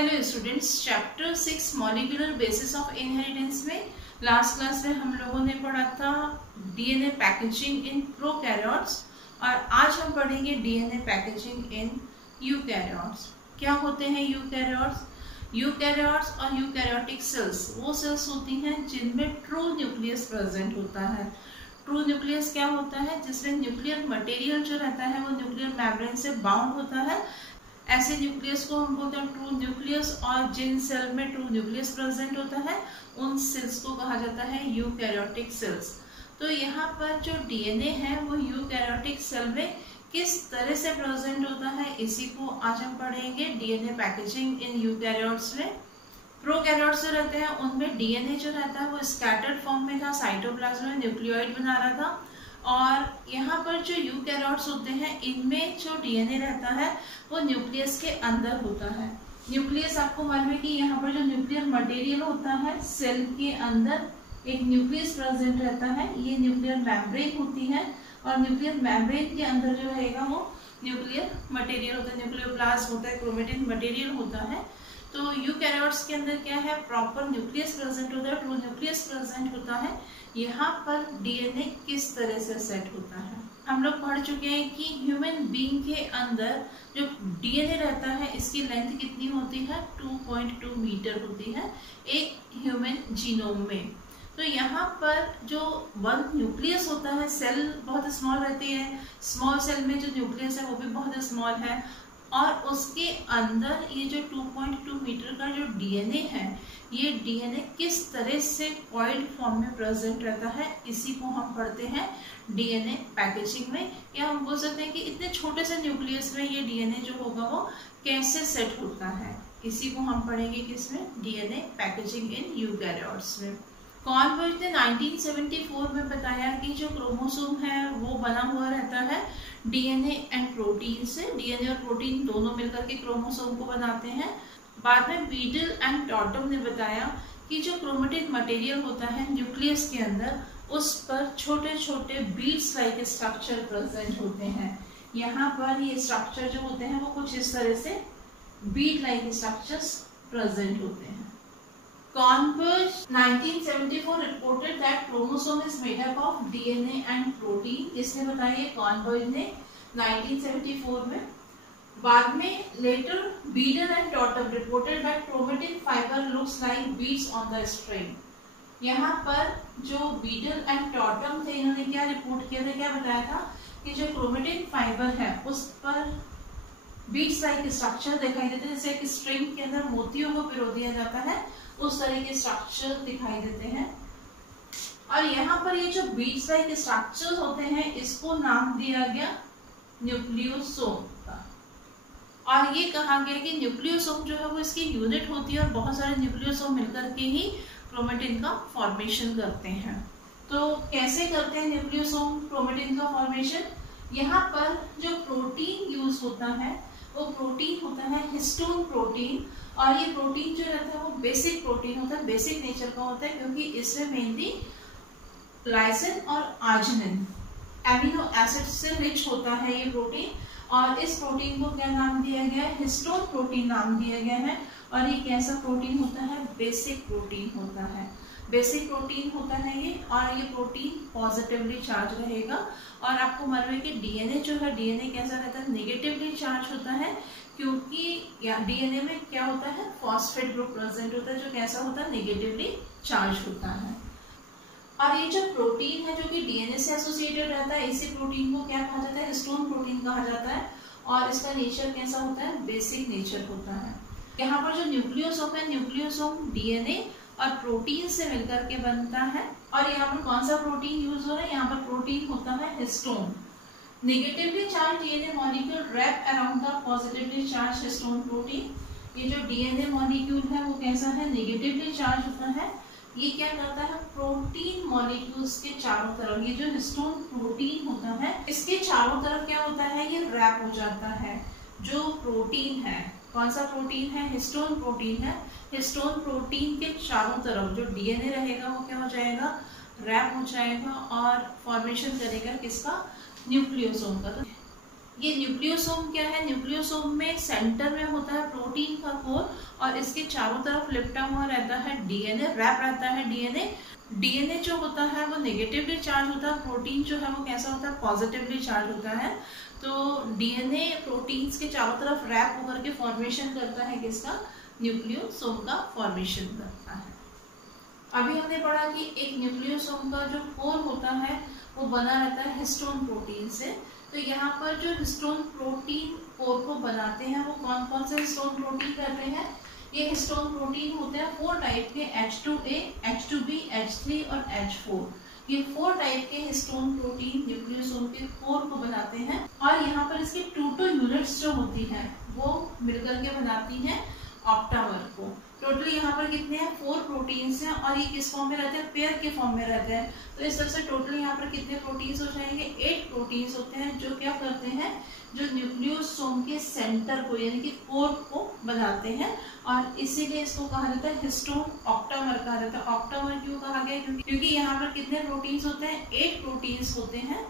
Hello students, chapter 6 molecular basis of inheritance में last class में हम लोगों ने पढ़ा था डीएनए पैकेजिंग इन प्रोकैरियोट्स और आज हम पढ़ेंगे डीएनए पैकेजिंग इन यूकैरियोट्स। क्या होते हैं यूकैरियोट्स? यूकैरियोट्स और यूकैरियोटिक सेल्स वो सेल्स होती हैं जिनमें ट्रू न्यूक्लियस प्रेजेंट होता है। ट्रू न्यूक्लियस क्या होता है? जिसमें न्यूक्लियर मटेरियल जो रहता है वो न्यूक्लियर मेम्ब्रेन से बाउंड होता है। ऐसे न्यूक्लियस को हम बोलते हैं ट्रू न्यूक्लियस, और जिन सेल में ट्रू न्यूक्लियस प्रेजेंट होता है उन सेल्स को कहा जाता है यूकैरियोटिक सेल्स। तो यहाँ पर जो डीएनए है वो यूकैरियोटिक सेल में किस तरह से प्रेजेंट होता है, इसी को आज हम पढ़ेंगे डीएनए पैकेजिंग इन यूकैरियोट्स में। प्रोकैरियोट्स जो रहते हैं उनमें डीएनए जो रहता है वो स्कैटर्ड फॉर्म में था, साइटोप्लाज्म में न्यूक्लियोइड बना रहा था। और यहाँ पर जो यूकैरियोट्स होते हैं इनमें जो डीएनए रहता है वो न्यूक्लियस के अंदर होता है। न्यूक्लियस आपको मालूम है कि यहाँ पर जो न्यूक्लियर मटेरियल होता है सेल के अंदर एक न्यूक्लियस प्रेजेंट रहता है, ये न्यूक्लियर मेम्ब्रेन होती है और न्यूक्लियर मेम्ब्रेन के अंदर जो रहेगा वो न्यूक्लियर मटेरियल होता है, न्यूक्लियोप्लाज्म होता है, क्रोमेटिन मटेरियल होता है। तो यूकैरियोट्स के अंदर क्या है, प्रॉपर न्यूक्लियस प्रेजेंट होता है, ट्रू न्यूक्लियस प्रेजेंट होता है। यहाँ पर डीएनए किस तरह से सेट होता है हम लोग पढ़ चुके हैं कि ह्यूमन बीइंग के अंदर जो डीएनए रहता है इसकी लेंथ कितनी होती है, 2.2 मीटर होती है एक ह्यूमन जीनोम में। तो यहाँ पर जो वन न्यूक्लियस होता है, सेल बहुत स्मॉल रहती है, स्मॉल सेल में जो न्यूक्लियस है वो भी बहुत स्मॉल है, और उसके अंदर ये जो 2.2 मीटर का जो डीएनए है ये डीएनए किस तरह से कॉइल्ड फॉर्म में प्रेजेंट रहता है, इसी को हम पढ़ते हैं डीएनए पैकेजिंग में। या हम बोल सकते हैं कि इतने छोटे से न्यूक्लियस में ये डीएनए जो होगा वो कैसे सेट होता है, इसी को हम पढ़ेंगे किसमें, डीएनए पैकेजिंग इन यूकैरियोट्स में। कॉर्नबर्ग ने 1974 में बताया कि जो क्रोमोसोम है वो बना हुआ रहता है डीएनए एंड प्रोटीन से। डीएनए और प्रोटीन दोनों मिलकर के क्रोमोसोम को बनाते हैं। बाद में बीडल एंड टॉटम ने बताया कि जो क्रोमेटिन मटेरियल होता है न्यूक्लियस के अंदर उस पर छोटे छोटे बीड्स लाइक स्ट्रक्चर प्रेजेंट होते हैं। यहाँ पर ये स्ट्रक्चर जो होते हैं वो कुछ इस तरह से बीड लाइक स्ट्रक्चर्स प्रेजेंट होते हैं। Kornberg 1974 reported that chromosome is made up of DNA and protein। इसने बताया ये Kornberg ने 1974 में। बाद में later Beadle and Totum reported that chromatin fiber looks like beads on the string। यहाँ पर जो Beadle and Totum थे इन्होंने क्या रिपोर्ट किया था, क्या बताया था कि जो क्रोमेटिन फाइबर है उस पर बीड्स लाइक स्ट्रक्चर दिखाई देते हैं, जैसे एक स्ट्रिंग के अंदर मोतियों को पिरो दिया जाता है उस तरह के स्ट्रक्चर दिखाई देते हैं। और यहाँ पर ये जो बीड्स लाइक स्ट्रक्चर्स होते हैं इसको नाम दिया गया न्यूक्लियोसोम का। और ये कहा गया कि न्यूक्लियोसोम जो है वो इसकी यूनिट होती है और बहुत सारे न्यूक्लियोसोम मिलकर के ही क्रोमेटिन का फॉर्मेशन करते हैं। तो कैसे करते हैं न्यूक्लियोसोम क्रोमेटिन का फॉर्मेशन? यहाँ पर जो प्रोटीन यूज होता है वो प्रोटीन होता है हिस्टोन प्रोटीन, और ये प्रोटीन जो रहता है वो बेसिक प्रोटीन होता है, बेसिक नेचर का होता है, क्योंकि इसमें मेनली ग्लाइसिन और आर्जिनिन एमिनो एसिड से रिच होता है ये प्रोटीन। और इस प्रोटीन को क्या नाम दिया गया है, हिस्टोन प्रोटीन नाम दिया गया है। और ये कैसा प्रोटीन होता है, बेसिक प्रोटीन होता है, बेसिक प्रोटीन होता है ये। और ये प्रोटीन पॉजिटिवली चार्ज रहेगा। और आपको मालूम है कि डीएनए जो है, डीएनए कैसा रहता है, नेगेटिवली चार्ज होता है, क्योंकि डीएनए में क्या होता है, फॉस्फेट ग्रुप प्रेजेंट होता है जो कैसा होता है, नेगेटिवली चार्ज होता है। और ये जो प्रोटीन है जो कि डीएनए से एसोसिएटेड रहता है, इसी प्रोटीन को क्या कहा जाता है, हिस्टोन प्रोटीन कहा जाता है। और इसका नेचर कैसा होता है, बेसिक नेचर होता है। यहाँ पर जो न्यूक्लियोसोम है, न्यूक्लियोसोम डीएनए और प्रोटीन से मिलकर के बनता है। और यहाँ पर कौन सा प्रोटीन यूज हो रहा है, यहाँ पर प्रोटीन होता है histone. Negatively charge DNA molecule rap around the positively charge histone protein. ये जो डीएनए मॉलिक्यूल है वो कैसा है, नेगेटिवली चार्ज होता है। ये क्या करता है, प्रोटीन मॉलिक्यूल्स के चारों तरफ, ये जो हिस्टोन प्रोटीन होता है इसके चारों तरफ क्या होता है, ये रैप हो जाता है। जो प्रोटीन है, कौन सा प्रोटीन है, हिस्टोन प्रोटीन है, हिस्टोन प्रोटीन के चारों तरफ जो डीएनए रहेगा वो क्या हो जाएगा, रैप हो जाएगा और फॉर्मेशन करेगा किसका, न्यूक्लियोसोम का। तो ये न्यूक्लियोसोम क्या है, न्यूक्लियोसोम में सेंटर में होता है प्रोटीन का कोर और इसके चारों तरफ लिपटा हुआ रहता है डीएनए, रैप रहता है डीएनए। डीएनए जो होता है वो नेगेटिवली चार्ज होता है, प्रोटीन जो है वो कैसा होता है, पॉजिटिवली चार्ज होता है। तो डीएनए प्रोटीन्स के चारों तरफ रैप होकर के फॉर्मेशन करता है किसका, न्यूक्लियोसोम का फॉर्मेशन करता है। अभी हमने पढ़ा कि एक न्यूक्लियोसोम का जो कोर होता है वो बना रहता है हिस्टोन प्रोटीन से। तो यहाँ पर जो हिस्टोन प्रोटीन कोर को बनाते हैं वो कौन कौन से हिस्टोन प्रोटीन रहते हैं, ये हिस्टोन प्रोटीन होते हैं 4 टाइप के, H2A, H2B, H3 और H4। ये 4 टाइप के हिस्टोन प्रोटीन न्यूक्लियोसोम के कोर को बनाते हैं। और यहाँ पर इसकी 2 यूनिट्स जो होती हैं वो मिलकर के बनाती हैं ऑक्टामर को। टोटल यहाँ पर कितने हैं, 4 प्रोटीन्स हैं और ये किस फॉर्म में रहते हैं, पेयर के फॉर्म में रहते हैं। तो इस तरह से टोटल यहाँ पर कितने प्रोटीन्स हो जाएंगे, 8 प्रोटीन्स होते हैं जो क्या करते हैं, जो न्यूक्लियोसोम के सेंटर को यानी कि कोर को बनाते हैं। और इसीलिए इसको कहा जाता है हिस्टोन ऑक्टामर कहा जाता है। ऑक्टामर क्यों कहा गया, क्योंकि यहाँ पर कितने प्रोटीन्स होते हैं, 8 प्रोटीन्स होते हैं,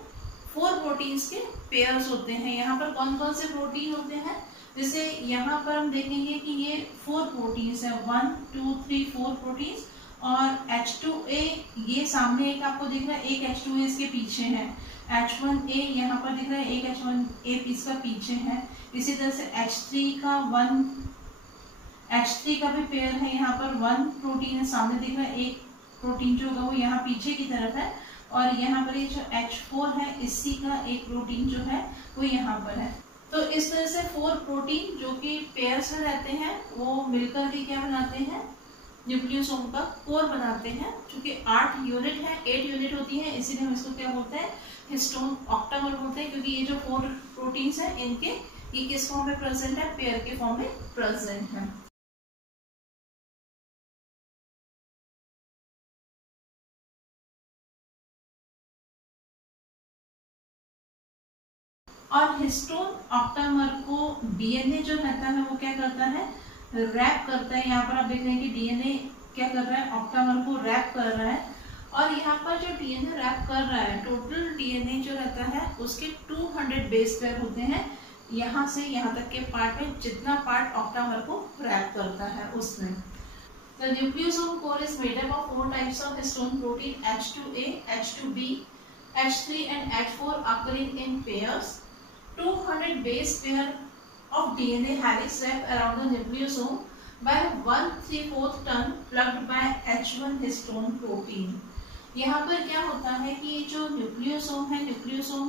4 प्रोटीन्स के पेयर्स होते हैं। यहाँ पर कौन कौन से प्रोटीन होते हैं, जैसे यहाँ पर हम देखेंगे कि ये 4 प्रोटीन्स है, 1 2 3 4 प्रोटीन्स। और H2A ये सामने एक आपको दिख रहा है, एक H2A इसके पीछे है, H1A यहाँ पर दिख रहा है, एक H1A इसका पीछे है। इसी तरह से H3 का भी पेयर है, यहाँ पर 1 प्रोटीन है सामने दिख रहा है, एक प्रोटीन जो होगा वो यहाँ पीछे की तरफ है। और यहाँ पर ये जो H4 है इसी का एक प्रोटीन जो है वो यहाँ पर है। तो इस तरह से 4 प्रोटीन जो कि पेयर्स में रहते हैं वो मिलकर के क्या बनाते हैं, न्यूक्लियोसोम का कोर बनाते हैं। चूंकि 8 यूनिट है, 8 यूनिट होती है, इसीलिए हम इसको क्या बोलते हैं, हिस्टोन ऑक्टामर बोलते हैं। क्योंकि ये जो 4 प्रोटीन्स हैं इनके ये किस फॉर्म में प्रेजेंट है, पेयर के फॉर्म में प्रेजेंट है। और हिस्टोन ऑक्टामर को डीएनए जो रहता है वो क्या करता है, रैप करता है। यहाँ पर आप देख रहे हैं कि डीएनए क्या कर रहा है, ऑक्टामर को रैप कर रहा है। और यहाँ पर जो डीएनए रैप कर रहा है, टोटल डीएनए जो रहता है उसके 200 बेस पेयर होते हैं। यहाँ से यहाँ तक के पार्ट में जितना पार्ट ऑक्टामर को रैप करता है उसमें। The nucleosome core is made up of 4 types of histone protein, H2A, H2B, H3 and H4 occurring in pairs. 200 base pair of DNA helix wrap around the nucleosome by 1/3 ton plugged by H1 histone protein. यहाँ पर क्या होता है कि जो nucleosome है, nucleosome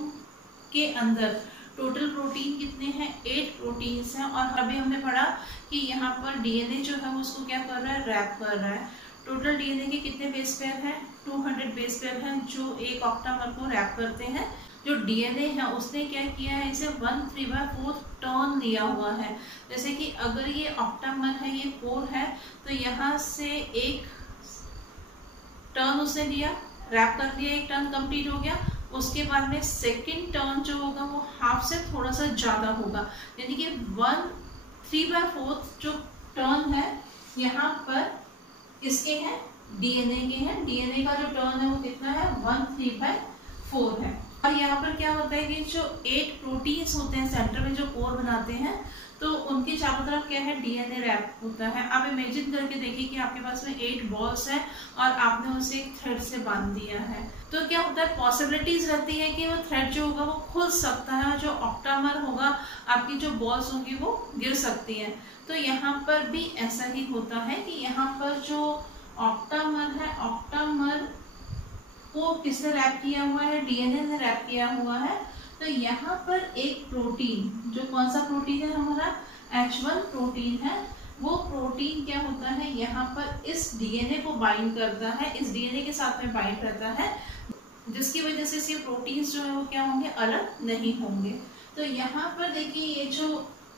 के अंदर टोटल प्रोटीन कितने हैं, 8 प्रोटीन्स हैं। और अभी हमने पढ़ा कि यहाँ पर डीएनए जो है उसको क्या कर रहा है, रैप कर रहा है। टोटल डीएनए के कितने बेस पेयर हैं, 200 बेस पेयर हैं जो एक ऑक्टामर को रैप करते हैं। जो डीएनए है उसने क्या किया है, इसे 1/3 टर्न लिया हुआ है। जैसे कि अगर ये ऑक्टामर है, ये कोर है, तो यहाँ से एक टर्न उसने लिया, रैप कर लिया, एक टर्न कंप्लीट हो गया। उसके बाद में सेकंड टर्न जो होगा वो हाफ से थोड़ा सा ज्यादा होगा, यानी कि 1/3 जो टर्न है यहाँ पर इसके हैं, डीएनए के हैं। डीएनए का जो टर्न है वो कितना है, 1/3 है। और यहाँ पर क्या होता है कि जो 8 प्रोटीन्स होते हैं सेंटर में जो कोर बनाते हैं, तो उनके चारों तरफ क्या है, डीएनए रैप होता है। आप इमेजिन करके देखिए कि आपके पास में 8 बॉल्स हैं और आपने उसे एक थ्रेड से बांध दिया है। तो क्या होता है, पॉसिबिलिटीज रहती है कि वो थ्रेड जो होगा वो खुल सकता है, जो ऑक्टामर होगा, आपकी जो बॉल्स होंगी वो गिर सकती हैं। तो यहाँ पर भी ऐसा ही होता है कि यहाँ पर जो ऑक्टामर है, ऑक्टामर को किसने रैप किया हुआ है, डीएनए ने रैप किया हुआ है। तो यहाँ पर एक प्रोटीन, जो कौन सा प्रोटीन है हमारा, H1 प्रोटीन है, वो प्रोटीन क्या होता है, यहाँ पर इस डीएनए को बाइंड करता है, इस डीएनए के साथ में बाइंड रहता है, जिसकी वजह से ये प्रोटीन्स जो है वो क्या होंगे, अलग नहीं होंगे। तो यहाँ पर देखिए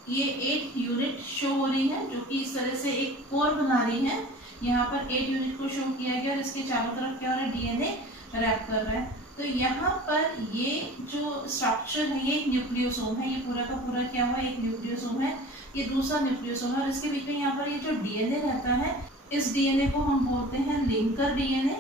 ये 8 यूनिट शो हो रही है जो कि इस तरह से एक कोर बना रही है। यहाँ पर 8 यूनिट को शो किया गया और इसके चारों तरफ क्या हो रहा है, डीएनए रैप कर रहा है। तो यहाँ पर ये जो स्ट्रक्चर है ये एक न्यूक्लियोसोम है, ये पूरा का पूरा क्या हुआ, एक न्यूक्लियोसोम है, ये दूसरा न्यूक्लियोसोम है। और इसके बीच में यहाँ पर ये जो डीएनए रहता है, इस डीएनए को हम बोलते हैं लिंकर डीएनए,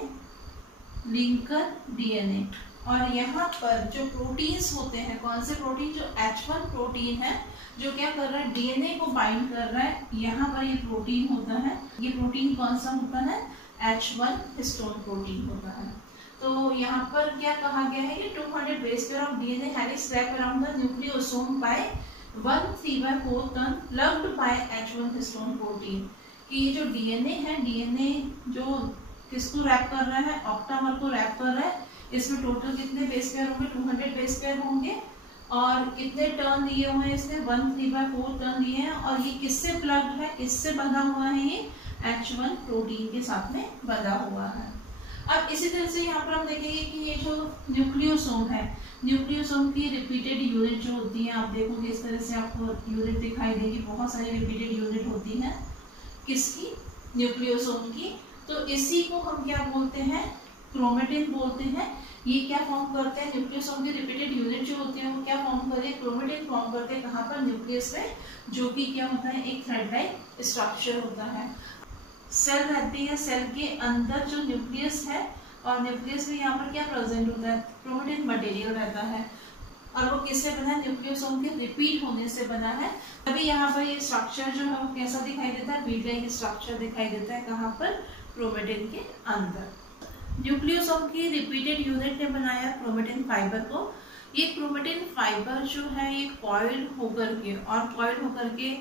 लिंकर डीएनए। और यहाँ पर जो प्रोटीन्स होते हैं, कौन से प्रोटीन, जो H1 प्रोटीन है, जो क्या कर रहा है, डीएनए को बाइंड कर रहा है। यहाँ पर ये प्रोटीन होता है, ये प्रोटीन कौन सा होता है, H1 हिस्टोन प्रोटीन होता है। तो यहाँ पर क्या कहा गया है कि 200 base pair of DNA helix wrap around the nucleosome by 1/3/4 turn plugged by H1 histone protein. कि ये जो डीएनए है, डीएनए जो किसको रैप कर रहा है, ऑक्टामर को रैप कर रहा है। इसमें टोटल कितने बेस पेयर होंगे, 200 बेस पेयर होंगे। और कितने टर्न दिए हुए हैं इसने, 1/3/4 टर्न दिए हैं। और ये किससे प्लग्ड है, किससे बंधा हुआ है, ये H1 प्रोटीन के साथ में बंधा हुआ है। अब इसी तरह से यहाँ पर हम देखेंगे कि ये जो न्यूक्लियोसोम है, न्यूक्लियोसोम की रिपीटेड यूनिट जो होती है, आप देखोगे इस तरह से आपको यूनिट दिखाई देगी, बहुत सारी रिपीटेड यूनिट होती है किसकी, न्यूक्लियोसोम की। तो इसी को हम क्या बोलते हैं, क्रोमेटिन बोलते हैं। ये क्या फॉर्म करते हैं, न्यूक्लियोसोम की रिपीटेड यूनिट जो होती है वो क्या फॉर्म करते हैं, क्रोमेटिन फॉर्म करते हैं। कहाँ पर, न्यूक्लियस में, जो कि क्या होता है, एक थ्रेड लाइक स्ट्रक्चर होता है। सेल रहती है, सेल के अंदर जो न्यूक्लियस है, और न्यूक्लियस में यहाँ पर क्या प्रेजेंट होता है, क्रोमेटिन मटेरियल रहता है। और वो किससे बना है, न्यूक्लियोसोम के रिपीट होने से बना है। अभी यहाँ पर ये स्ट्रक्चर जो है वो कैसा दिखाई देता है, बीड लाइक स्ट्रक्चर दिखाई देता है। कहाँ पर, क्रोमेटिन के अंदर। न्यूक्लियोसोम की रिपीटेड यूनिट ने बनाया क्रोमेटिन फाइबर को। ये क्रोमेटिन फाइबर जो है ये कॉइल होकर के, और कॉइल होकर के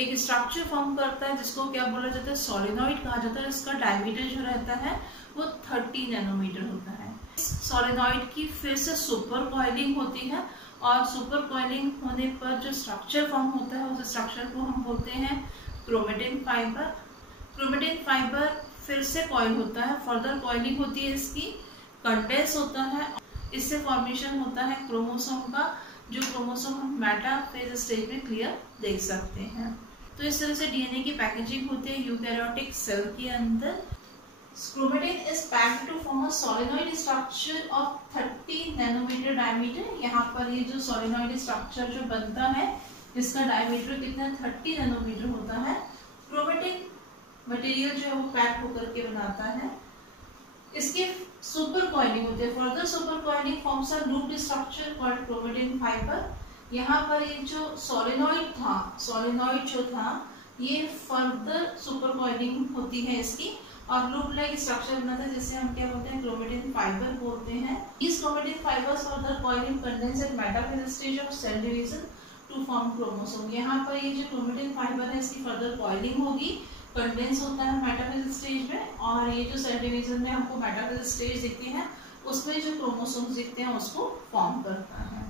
एक स्ट्रक्चर फॉर्म करता है जिसको क्या बोला जाता है, सोलेनॉइड कहा जाता है। इसका डायमीटर जो रहता है वो 30 नैनोमीटर होता है। सोलेनॉइड की फिर से सुपर कॉइलिंग होती है, और सुपर कॉइलिंग होने पर जो स्ट्रक्चर फॉर्म होता है उस स्ट्रक्चर को हम बोलते हैं क्रोमेटिन फाइबर। क्रोमेटिन फाइबर फिर से कॉइल होता है, फर्दर कॉइलिंग होती है इसकी, कंडेंस होता है, इससे फॉर्मेशन होता है क्रोमोसोम का, जो क्रोमोसोम हम मेटाफेज स्टेज में क्लियर देख सकते हैं। तो इस तरह से डीएनए की पैकेजिंग होती है यूकैरियोटिक सेल के अंदर। Chromatin is packed to form a solenoid structure of 30 nanometre diameter. यहाँ पर ये जो सोलेनॉइड स्ट्रक्चर जो बनता है इसका डायमीटर कितना, 30 नैनोमीटर होता है। क्रोमेटिन मटेरियल जो है वो पैक होकर के बनाता है। इसकी सुपर कॉइलिंग होती है, further super coiling forms a looped structure called chromatin fibre. यहाँ पर एक जो सोलेनॉइड था, सोलेनॉइड जो था ये फर्दर सुपर कॉइलिंग होती है इसकी, और लूप लाइक स्ट्रक्चर बनाता है जिसे हम क्या बोलते हैं, क्रोमेटिन फाइबर बोलते हैं। इस chromatin fibres further coiling condense at metaphase stage of cell division to form chromosome. यहाँ पर ये जो क्रोमेटिन फाइबर है इसकी फर्दर कॉइलिंग होगी, कंडेंस होता है मेटाफेज स्टेज में, और ये जो सेल डिवीजन में हमको मेटाफेज स्टेज दिखती है उसमें जो क्रोमोसोम्स दिखते हैं उसको फॉर्म करता है।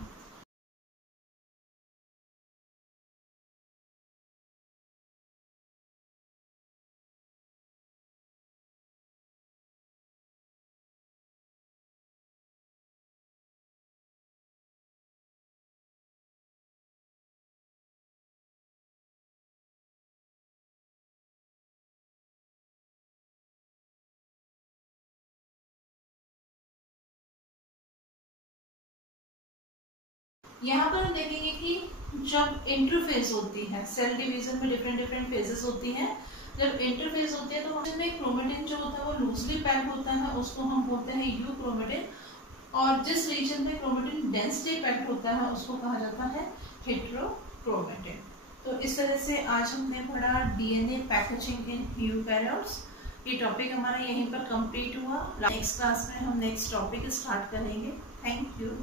यहाँ पर हम देखेंगे कि जब इंटरफेस होती है, सेल डिवीजन में डिफरेंट डिफरेंट फेजेस होती हैं। जब इंटरफेस होती है तो उसमें क्रोमेटिन जो होता है वो लूजली पैक होता है, उसको हम बोलते हैं यू क्रोमेटिन। और जिस रीजन में क्रोमेटिन डेंसली पैक्ड होता है उसको कहा जाता है हेटेरोक्रोमेटिन। तो इस तरह से आज हमने पढ़ा डीएनए पैकेजिंग इन यूकैरियोट्स। ये टॉपिक हमारा यहीं पर कंप्लीट हुआ। नेक्स्ट क्लास में हम नेक्स्ट टॉपिक स्टार्ट करेंगे। Thank you.